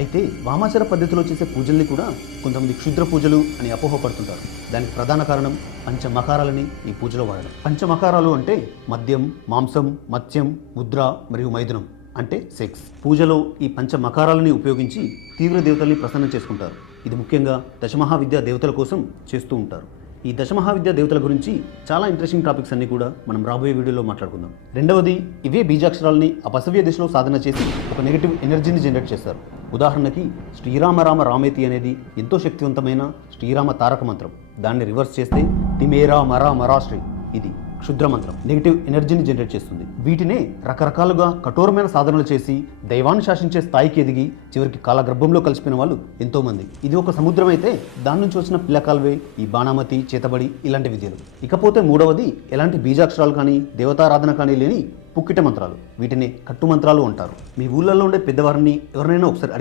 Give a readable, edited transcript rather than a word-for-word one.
అయితే వామాచార పద్ధతిలో చేసే పూజల్ని కూడా కొంతమంది క్షుద్ర పూజలు అని అపోహపడుతుంటారు. దానికి ప్రధాన కారణం పంచమకారాలని ఈ పూజలో వాడడం. పంచమకారాలు అంటే మద్యం, మాంసం, మత్స్యం, ముద్ర మరియు మైథునం అంటే సెక్స్. పూజలో ఈ పంచమకారాలని ఉపయోగించి తీవ్ర దేవతల్ని ప్రసన్నం చేసుకుంటారు. ఇది ముఖ్యంగా దశమహావిద్యా దేవతల కోసం చేస్తూ ఉంటారు. ఈ దశమహావిద్యా దేవతల గురించి చాలా ఇంట్రెస్టింగ్ టాపిక్స్ అన్ని కూడా మనం రాబోయే వీడియోలో మాట్లాడుకుందాం. రెండవది, ఇవే బీజాక్షరాలని అపసవ్య దిశలో సాధన చేసి ఒక నెగిటివ్ ఎనర్జీని జనరేట్ చేస్తారు. ఉదాహరణకి శ్రీరామ రామ రామేతి అనేది ఎంతో శక్తివంతమైన శ్రీరామ తారక మంత్రం. దాన్ని రివర్స్ చేస్తే తిమేరా మరా మరాశ్రీ, ఇది క్షుద్ర మంత్రం, నెగిటివ్ ఎనర్జీని జనరేట్ చేస్తుంది. వీటినే రకరకాలుగా కఠోరమైన సాధనలు చేసి దైవాన్ని శాసించే స్థాయికి ఎదిగి చివరికి కాలగర్భంలో కలిసిపోయిన వాళ్ళు ఎంతో మంది. ఇది ఒక సముద్రం అయితే దాని నుంచి వచ్చిన పిల్లకాల్వే ఈ బాణామతి, చేతబడి ఇలాంటి విద్యలు. ఇకపోతే మూడవది, ఎలాంటి బీజాక్షరాలు కానీ దేవతారాధన కానీ లేని పుక్కిట మంత్రాలు. వీటిని కట్టు మంత్రాలు అంటారు. మీ ఊళ్ళల్లో ఉండే పెద్దవారిని ఎవరినైనా ఒకసారి